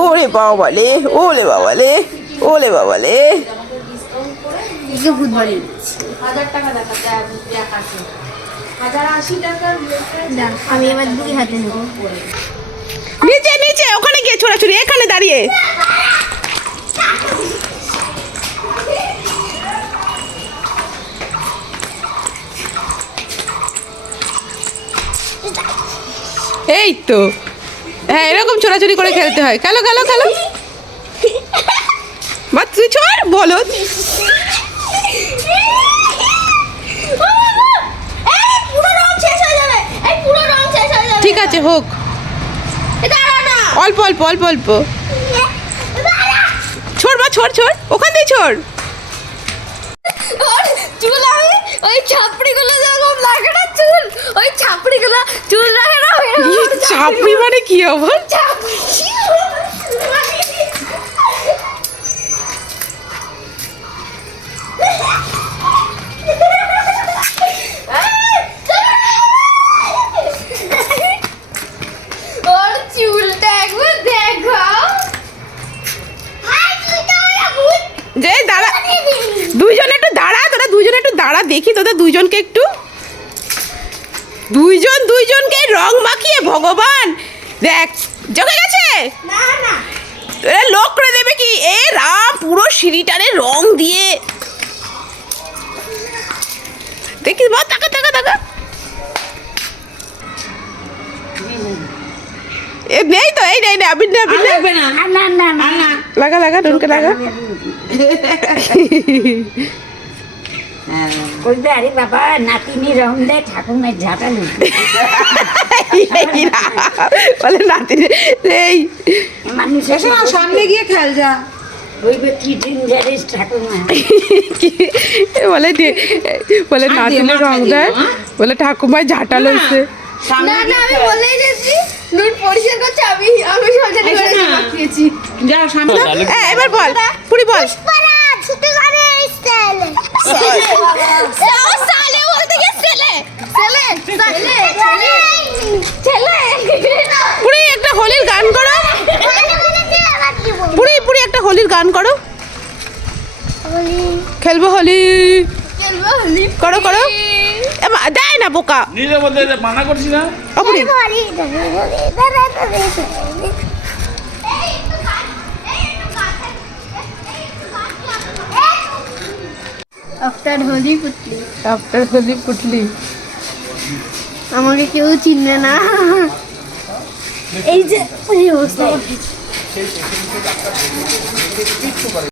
ওরে বাবালে, ওলে বাবালে, ওলে বাবালে। আমি এবার দুই হাতে নেব। নিচে নিচে ওখানে গিয়ে ছোড়াছুড়ি, এখানে দাঁড়িয়ে। এই তো, হ্যাঁ এরকম ছোড়াছুড়ি করে খেলতে হয়। খেলো খেলো খেলো, বা তুই ছোড় বলো। ঠিক আছে হোক, অল্প অল্প অল্প অল্প ছোড় বা ছোড় ছোড়, ওখান দিয়ে ছোড়। চুল আমি ওই ছাপড়িগুলো যেরকম লাগে না, চুল ওই ছাপড়িগুলো চুল লাগে না। ছাপড়ি মানে কি আবার? ওর চুলটা একবার দেখাও। যে দাঁড়া, দুইজন একটু দাঁড়া, তোরা দুইজন একটু দাঁড়া, দেখি তোদের দুইজনকে একটু, দুইজনকে রং মাখিয়ে ভগবান দেখ জগে গেছে। না না, এরা লোক করে দেবে কি? এ রাম, পুরো সিঁড়িটারে রং দিয়ে দেখি বা, টাকা টাকা টাকা এ নেই তো, এই নেই, আমি না না না না না, লাগা লাগা ঢুকে লাগা। বলবে আরে বাবা নাতিনি রং দেয়, ঠাকুমার ঝাঁটালু বলে নাতি এই মানুষের সামনে গিয়ে খেল যা। বলবে কি ডেঞ্জারাস ঠাকুমা। বলে বলে নাতিনে রং দেয়, বলে ঠাকুমায় ঝাঁটা লইছে। না না, আমি বলেই দিয়েছি নুন পরিষ্কার করছে, আমি সজানি করে মাখিয়েছি। যাও সামনে। এবার বল পুরি বল। ছুটি করে ছেলে সালে বলতে গিয়ে ছেলে ছেলে ছেলে পুরি একটা হোলির গান করো, পুরি পুরি একটা হোলির গান করো। খেলবো হোলি, করো করো। দেয় না বোকা, নিজের মধ্যে মানা করছি না। পুরি আফটার হোলি পুটলি, আফটার হোলি পুটলি। আমাকে কেউ চিনবে না। এই যে